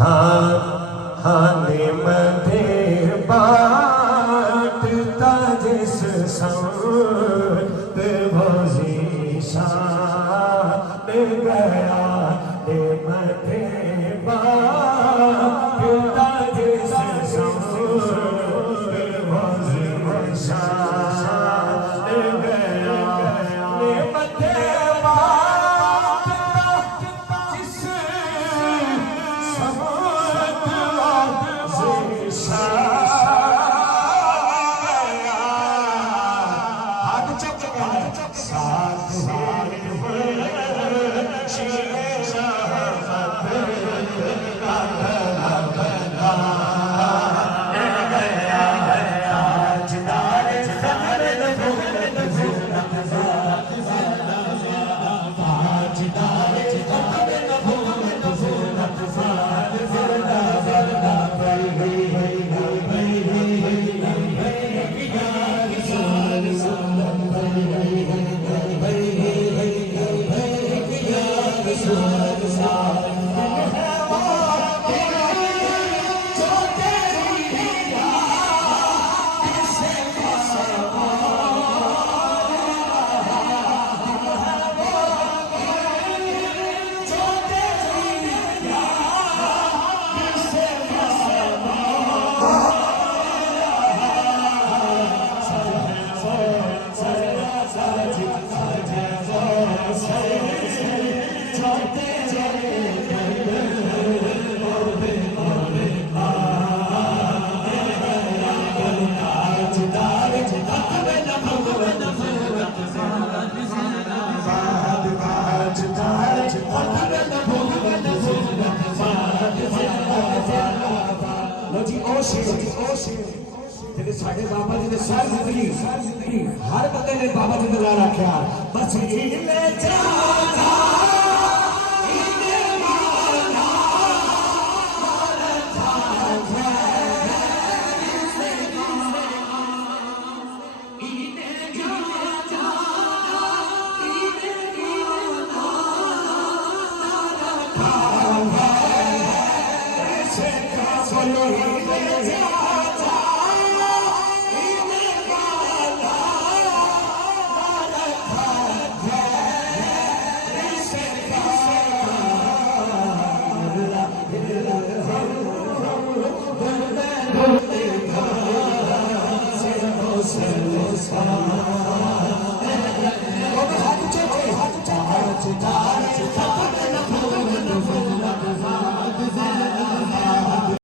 हाँ नेमते बाटता जिस संत भोजी शान गया नेमते बाटता जिस संत भोजी शान गया नेमते तेरे साढ़े बाबा जी ने सारी जिंदगी हर बंदे ने बाबा जी ने ला रखा बस इन्हें जाना Oh,